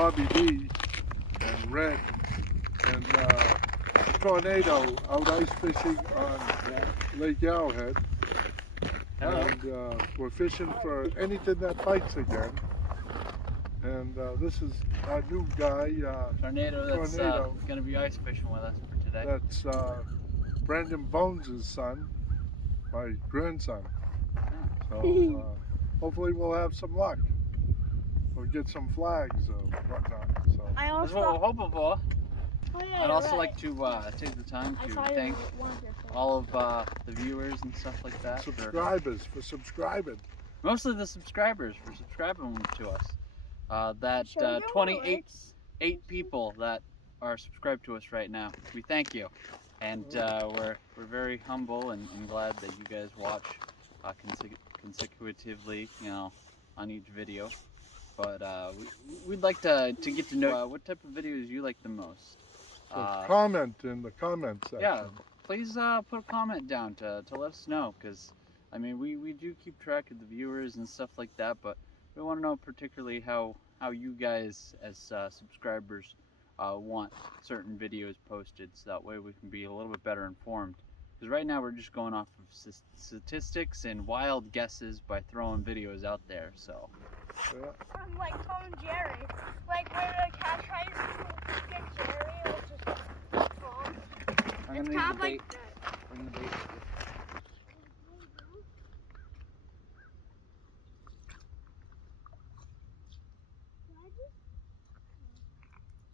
Bobby D and Red and Tornado out ice fishing on Lake Arrowhead. Hello. And we're fishing for anything that bites again. And this is our new guy, Tornado that's going to be ice fishing with us for today. That's Brandon Bones' son, my grandson. So hopefully we'll have some luck. We'll get some flags or whatnot. So that's what we're hoping for. Oh, yeah, I'd also like to take the time to thank all of the viewers and stuff like that. Subscribers for subscribing. Mostly the subscribers for subscribing to us. That 28 people that are subscribed to us right now. We thank you, and we're very humble and glad that you guys watch consecutively, you know, on each video. But we'd like to get to know what type of videos you like the most. So comment in the comment section. Yeah, please put a comment down to let us know, because I mean we do keep track of the viewers and stuff like that, but we want to know particularly how you guys as subscribers want certain videos posted, so that way we can be a little bit better informed. Because right now we're just going off of statistics and wild guesses by throwing videos out there. So. Yeah. Like Tom and Jerry, like where the cat tries to get Jerry, or just Tom. It's kind of like that. Bring the bait.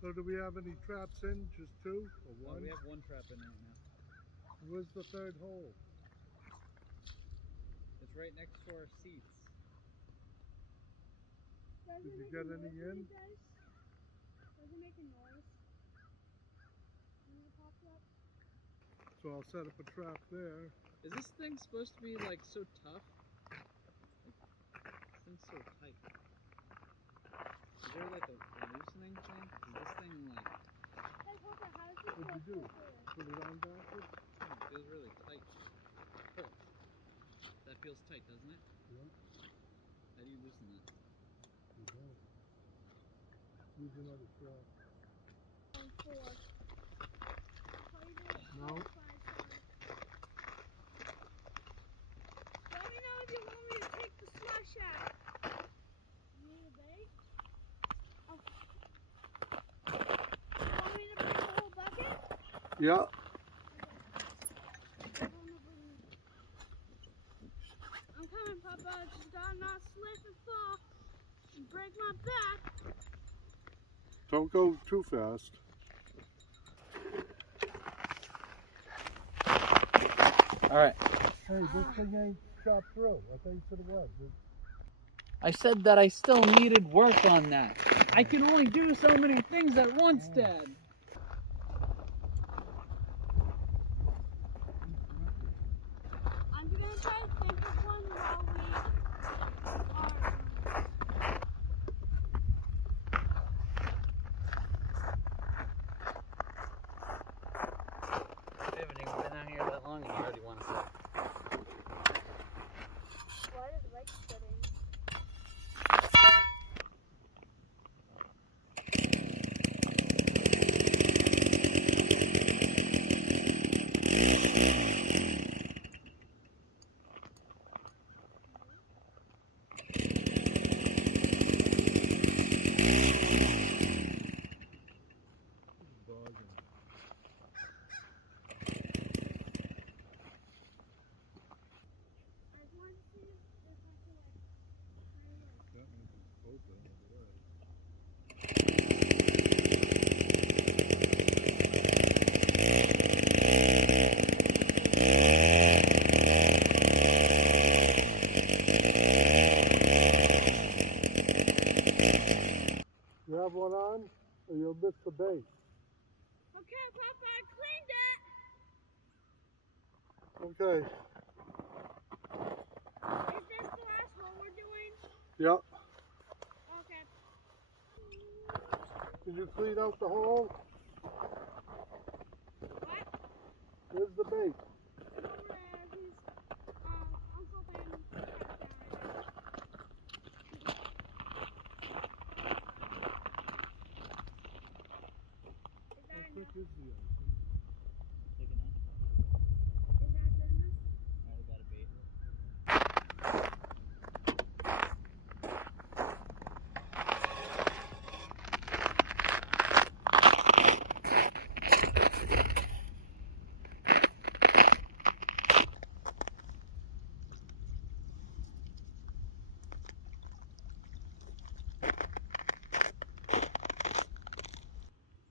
So do we have any traps in? Just two or one? We have one trap in right now. Where's the third hole? It's right next to our seats. Did you get any in? Does it make a noise? When it pops up? So I'll set up a trap there. Is this thing supposed to be like so tough? This thing's so tight. Is there like a loosening thing? Is this thing like... Hey Papa, how does this What'd you do? feel? Put it on backwards? It feels really tight. Oh. That feels tight, doesn't it? Yeah. How do you loosen that? You don't. Use another trap. No. Let me know if you want me to take the slush out. You need a bait? Want me to bring the whole bucket? Yeah. I'm coming, Papa. Just gotta not slip and fall and break my back. Don't go too fast. All right. Hey, this thing ain't chopped through. I thought you said it was. I said that I still needed work on that. I can only do so many things at once, Dad. I'm gonna try to think of one while we are. We haven't even been out here that long, and you already want to say. Why is Mike sitting? You have one on, or you'll miss the bait. Okay, Papa, I cleaned it. Okay. Is this the last one we're doing? Yep. Okay. Did you clean out the hole? What? Where's the bait? Over there, he's, Uncle Ben. is the ocean. Take a nap. In that business? Might have got a bait.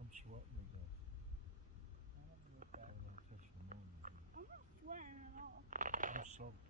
I'm sweating again. I don't catch pneumonia. I'm not sweating at all. I'm soaked.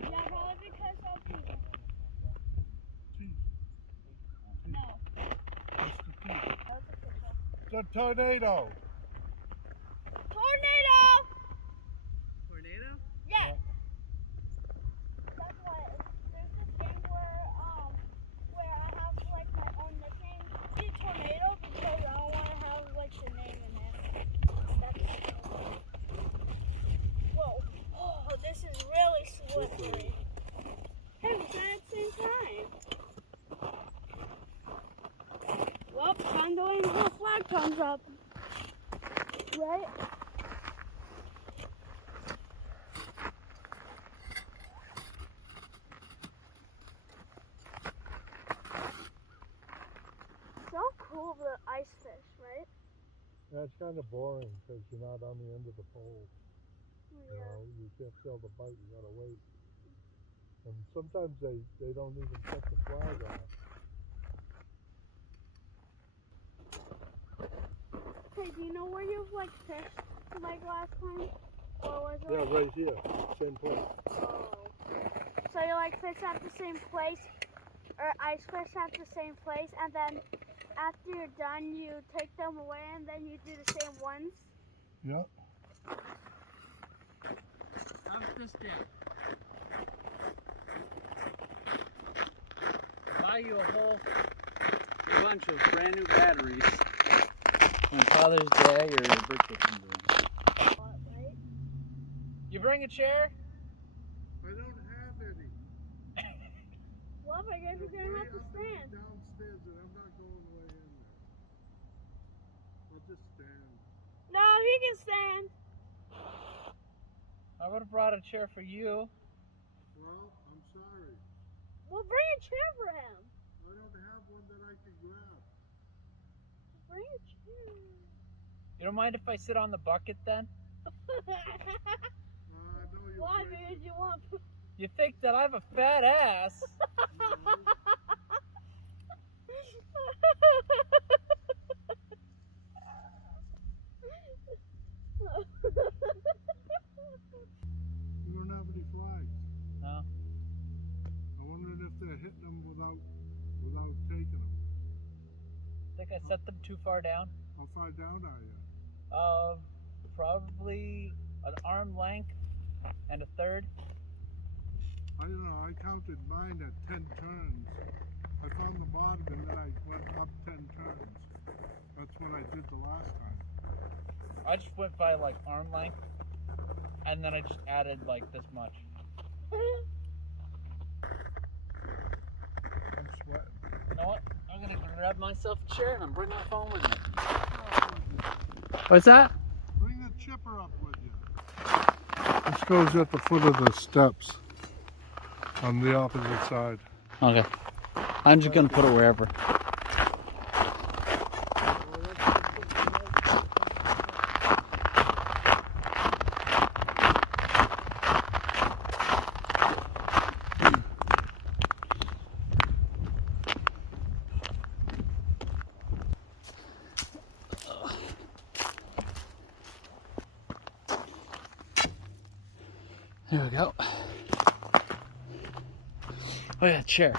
Yeah, probably because of people. Teeth. No. What's the teeth? That was a picture. It's a tornado. Tornado! Tornado? Yeah. That's why there's this game where I have like my own nickname. It's Tornado because I don't want to have like the name in it. That's whoa. Oh, this is really slippery. Hey, we done it at the same time. Well, time to wait until the flag comes up. Right? So cool, the ice fish, right? Yeah, it's kind of boring because you're not on the end of the pole. You know, you can't feel the bite. You gotta wait. And sometimes they don't even set the flag off. Hey, do you know where you've like fished like last time? Or was it Yeah, like, right here, same place. oh. So you like fish at the same place, or ice fish at the same place, and then after you're done, you take them away, and then you do the same ones? Yeah. How's this down? Buy you a whole bunch of brand new batteries when Father's Day or your birthday comes around. What, right? You bring a chair? I don't have any. Well, I guess you're gonna have to stand. Downstairs, and I'm not going way in there. I'll just stand. No, he can stand. I would have brought a chair for you. Well, I'm sorry. Well, bring a chair for him. I don't have one that I can grab. Bring a chair. You don't mind if I sit on the bucket then? No, you're Why, breaking. dude? You want? You think that I have a fat ass? You don't have any flags. No. I wondered if they're hitting them without taking them. Think I set them too far down? How far down are you? Probably an arm length and a third. I don't know. I counted mine at 10 turns. I found the bottom and then I went up 10 turns. That's what I did the last time. I just went by like arm length and then I just added like this much. I'm sweating. You know what? I'm gonna grab myself a chair and I'm bringing my phone with me. What's that? Bring the chipper up with you. This goes at the foot of the steps on the opposite side. Okay. I'm just gonna put it wherever. There we go. Oh yeah, chair.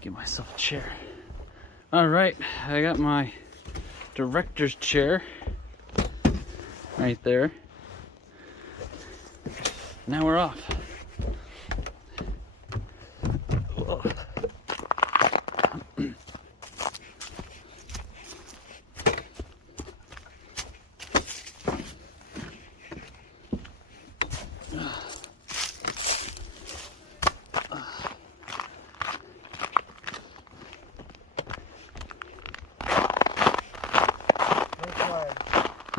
Get myself a chair. All right, I got my director's chair right there. Now we're off.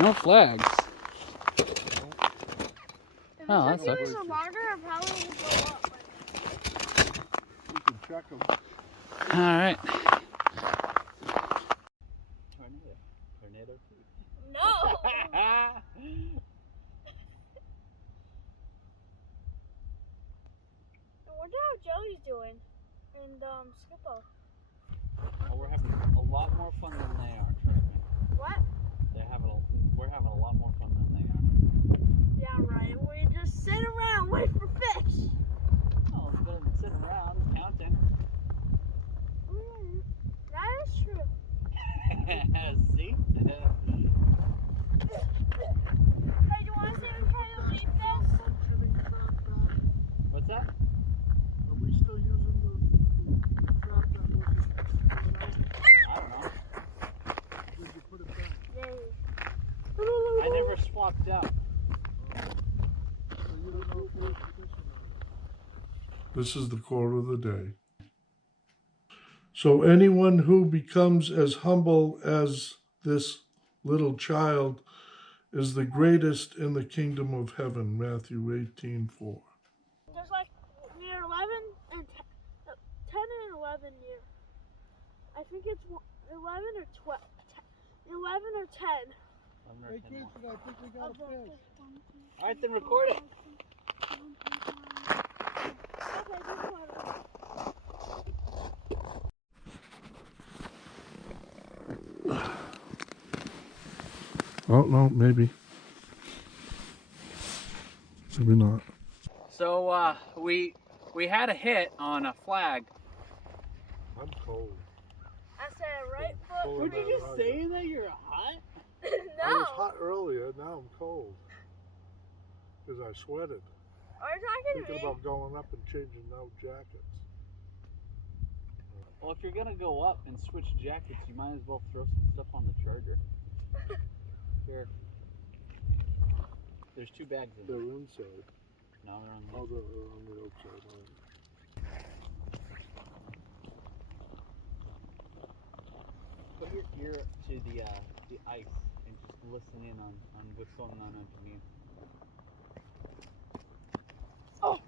No flags. If Oh, it that took you sucks. even longer, it probably would go up. You can check them. Alright. Tornado. Tornado No! I wonder how Joey's doing. And Skippo. Oh, we're having a lot more fun than they are, trust me. What? We're having a lot more fun than they are. Yeah, right. We just sit around, wait for fish. Oh, it's better than sitting around counting. That is true. See? Hey, do you want to see if we try to leave this? What's that? Are we still using the trap that wasn't put out? I don't know. Did you put it back? Yay. I never swapped out. So you don't know if we're fishing or not. This is the quote of the day. So anyone who becomes as humble as this little child is the greatest in the kingdom of heaven. Matthew 18:4. There's like near 11 and 10 and 11 near. I think it's 11 or 12. 11 or 10. Hey kids, I think we got a fish. Alright, then record it. Okay, this one. Oh no, maybe. Maybe not. So we had a hit on a flag. I'm cold. I said right foot. What did you say that you're hot? I No. was hot earlier, now I'm cold. Because I sweated. Are you talking to Thinking me? about going up and changing out jackets. Well, if you're gonna go up and switch jackets, you might as well throw some stuff on the charger. Here. There's 2 bags in there. They're inside. No, they're on the Oh, they're on the outside. All right. Put your ear to the ice and just listen in on what's going on underneath. Oh!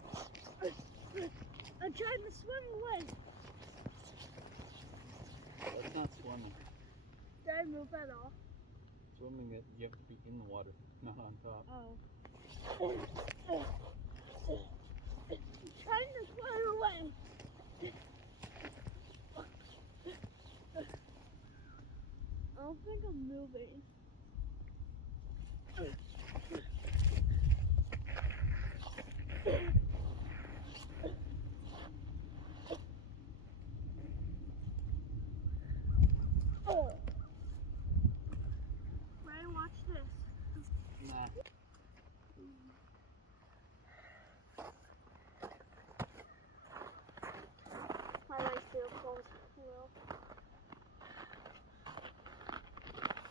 I'm trying to swim away. That's not swimming. Did I move at all? Swimming, you have to be in the water, not on top. Oh. Trying to swim away. I don't think I'm moving. Ryan, watch this. Nah. My legs feel cold. Well,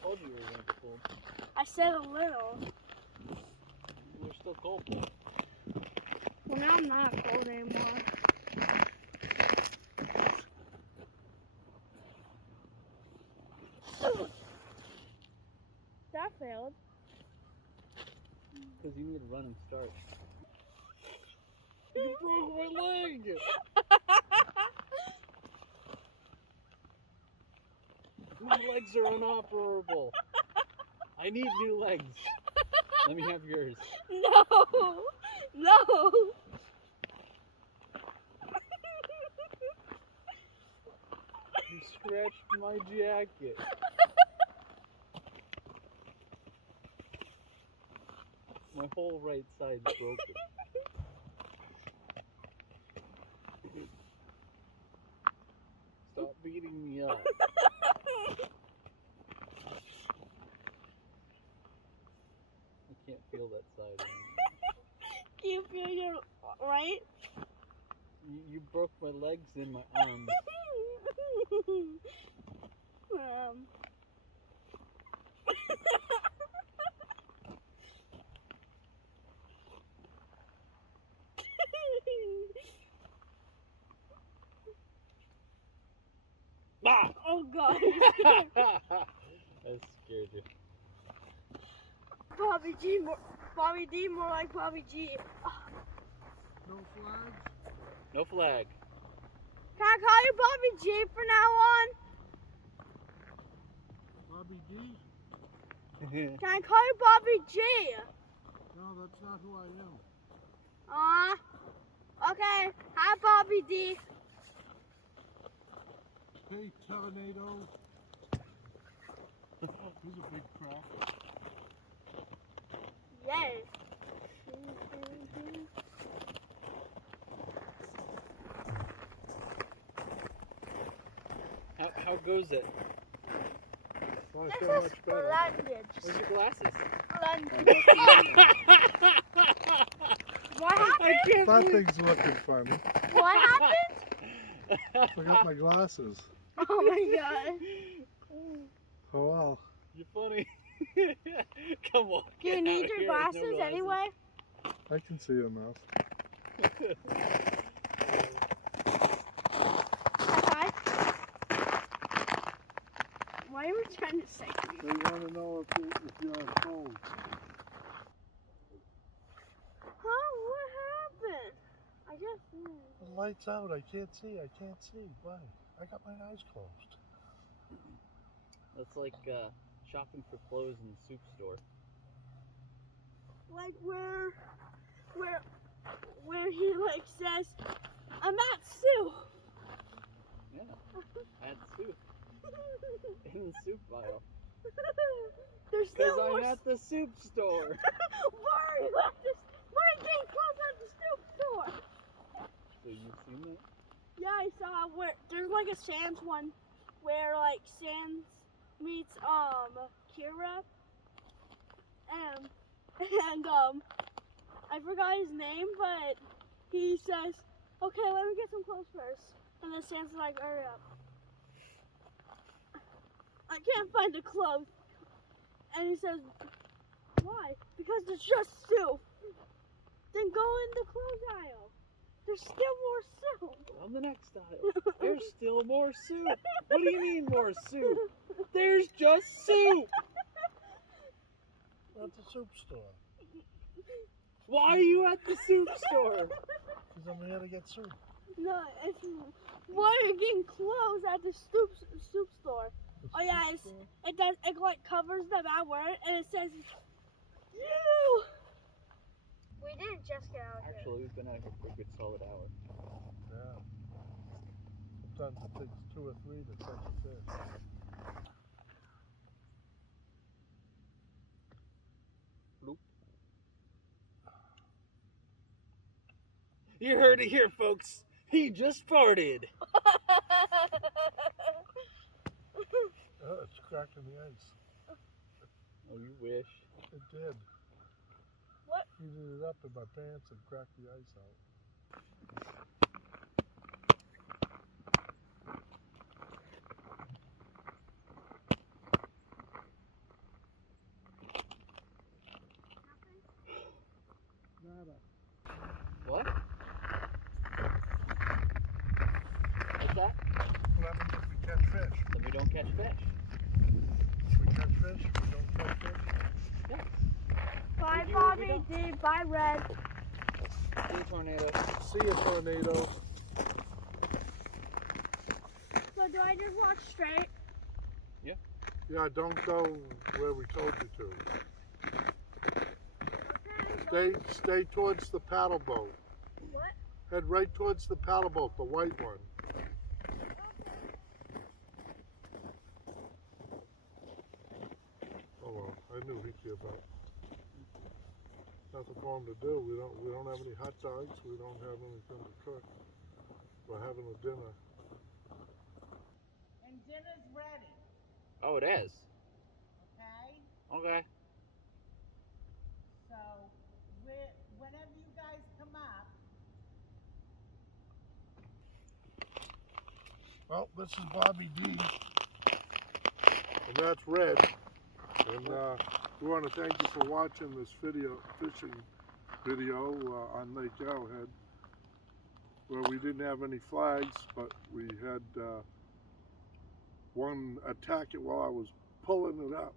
Told you we were gonna be cold. I said a little. We're still cold. Well, now I'm not cold anymore. That failed. Because you need to run and start. You broke my leg! My legs are inoperable. I need new legs. Let me have yours. No! No! You scratched my jacket. My whole right side's broken. Stop beating me up. I can't feel that side anymore. Can you feel your right? You broke my legs and my arms. Ah! Oh god. That scared you. Bobby G, Bobby D, more like Bobby G. No flags? No flag. Can I call you Bobby G from now on? Bobby G? Can I call you Bobby G? No, that's not who I am. Okay. Hi, Bobby D. Hey, Tornado. He's a big crack. Yay. How goes it? Well, This so is much better. splendid. Where's your glasses? Splendid. What I happened? can't That believe. thing's looking funny. What happened? Forgot my glasses. Oh my god. Oh well. You're funny. Come on. Do you get need out your here with no glasses anyway? I can see enough. Okay. What are you trying to say to me? They want to know if you have cold. Huh? What happened? I just. The light's out. I can't see. I can't see. Why? I got my eyes closed. That's like shopping for clothes in the soup store. Like where he like says, I'm at Sue. Yeah. I had soup in the soup aisle. There's Because still more. I'm at the soup store. Why are you at this? Why are you getting clothes at the soup store? So you've seen that? Yeah, I saw where there's like a Sam's one where like Sam's meets Kira and I forgot his name, but he says, okay, let me get some clothes first. And then Sam's like, hurry up. I can't find the clothes. And he says, why? Because there's just soup. Then go in the clothes aisle. There's still more soup. On the next aisle. There's still more soup. What do you mean more soup? There's just soup. At the soup store. Why are you at the soup store? Because I'm here to get soup. No, it's why are you getting clothes at the soup store? Oh yeah, it does. It like covers the bad word and it says you. We didn't just get out here. Actually, we've been out here for a good solid hour. Yeah. Sometimes it takes 2 or 3 to catch a fish. You heard it here, folks. He just farted. Oh, it's cracking the ice. Oh, you wish. It did. What? Heated it up in my pants and cracked the ice out. Nada. What? What's that? What happens if we catch fish? Then we don't catch fish. If we catch fish, we don't catch fish. Bye, Bobby D. Bye, Red. See you, tornado. See you, Tornado. So do I just walk straight? Yeah, don't go where we told you to. Okay. Stay towards the paddle boat. What? Head right towards the paddle boat, the white one. Oh well, I knew he'd give up. Nothing for him to do. We don't have any hot dogs. We don't have anything to cook. We're having a dinner. And dinner's ready, Oh, it is. okay? Okay. So, whenever you guys come up, Well, this is Bobby D. And that's Red. And we want to thank you for watching this fishing video on Lake Arrowhead, where we didn't have any flags, but we had one attack it while I was pulling it up.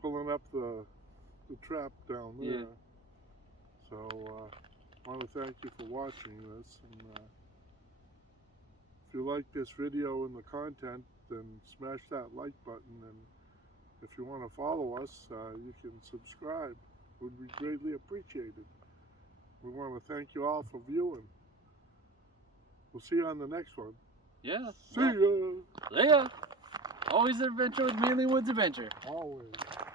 pulling up the trap down there. Yeah. So I want to thank you for watching this. And if you like this video and the content, then smash that like button. And if you want to follow us, you can subscribe. It would be greatly appreciated. We want to thank you all for viewing. We'll see you on the next one. Yeah. See ya! See ya. Always an adventure with Mainly Woods Adventure. Always.